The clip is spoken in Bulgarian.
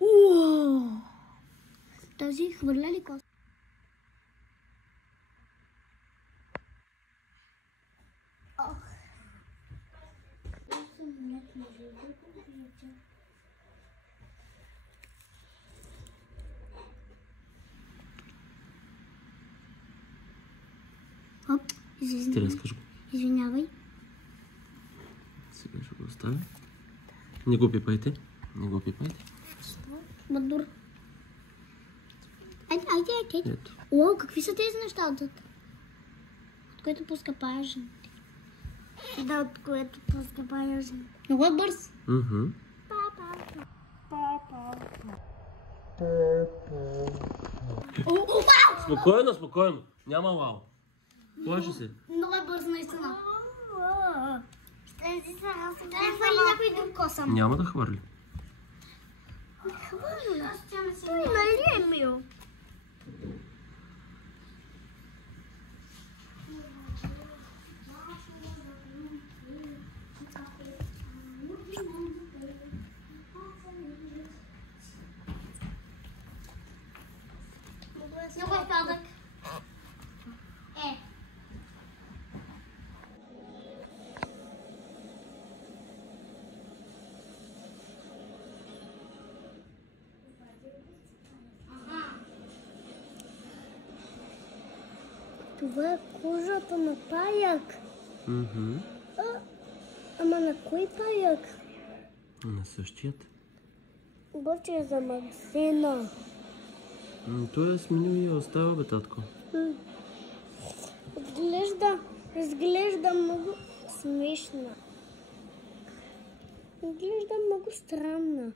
Уау! Тази хвърля ли коса? Оп, Стряскаш го. извинявай. Сега ще го оставя. Не го пипайте. Не го пипайте. Бадур. Айде. Ето. О, какви са тези неща отзад? От което пуска паяжен. Да, от което пуска паяжен. Много е бърз. Спокойно, спокойно. Няма лао. Плаши се. Много е бърз, наистина. Ще хвърли някой друг коса. Няма да хвърли. Нали е мил? Много е падък. Това е кожата на паяк. Ама на кой паяк? На същият. Обаче е за Максина. Той е сменил и я оставя, бе, татко. Изглежда много смешна. Изглежда много странна.